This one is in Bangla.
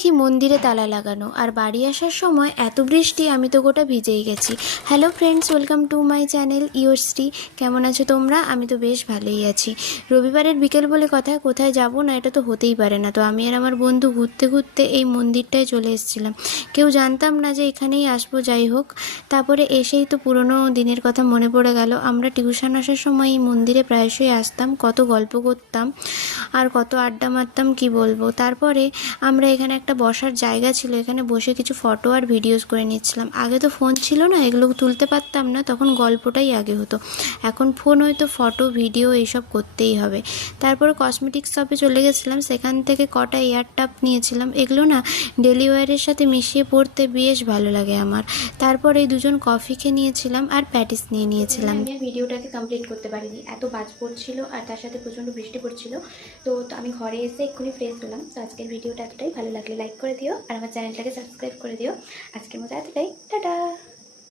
দেখি মন্দিরে তালা লাগানো, আর বাড়ি আসার সময় এত বৃষ্টি, আমি তো গোটা ভিজেই গেছি। Hello friends, welcome to my channel ইয়োরশ্রী। কেমন আছো তোমরা? আমি তো বেশ ভালোই আছি। রবিবারের বিকেল বলে কথা, কোথায় যাব না এটা তো হতেই পারে না। তো আমি আর আমার বন্ধু ঘুরতে ঘুরতে এই মন্দিরটায় চলে এসেছিলাম। কেউ জানতাম না যে এখানেই আসবো। যাই হোক, তারপরে এসেই তো পুরনো দিনের কথা মনে পড়ে গেল। আমরা টিউশন আসার সময় এই মন্দিরে প্রায়শই আসতাম, কত গল্প করতাম আর কত আড্ডা মারতাম কি বলবো। তারপরে আমরা এখানে একটা বসার জায়গা ছিল, এখানে বসে কিছু ফটো আর ভিডিওস করে নিচ্ছিলাম। আগে তো ফোন ছিল না, এগুলো তুলতে পারতাম না, তখন গল্পটাই আগে হতো। এখন ফোন হয়তো ফটো ভিডিও এইসব করতেই হবে। তারপরে কসমেটিক্স শপে চলে গেছিলাম, সেখান থেকে কটা এয়ার টাপ নিয়েছিলাম। এগুলো না ডেলি ওয়্যারের সাথে মিশিয়ে পড়তে বেশ ভালো লাগে আমার। তারপরে এই দুজন কফি খেয়ে নিয়েছিলাম আর প্যাটিস নিয়ে নিয়েছিলাম। আমি ভিডিওটাকে কমপ্লিট করতে পারিনি, এত বাজ পড়ছিল আর তার সাথে প্রচণ্ড বৃষ্টি পড়ছিল। তো আমি ঘরে এসে এক্ষুনি ফ্রেশ হলাম। তো আজকের ভিডিওটা এতটাই, ভালো লাগলে লাইক করে দিও আর আমার চ্যানেলটাকে সাবস্ক্রাইব করে দিও। আজকের মতো এতটাই, টাটা।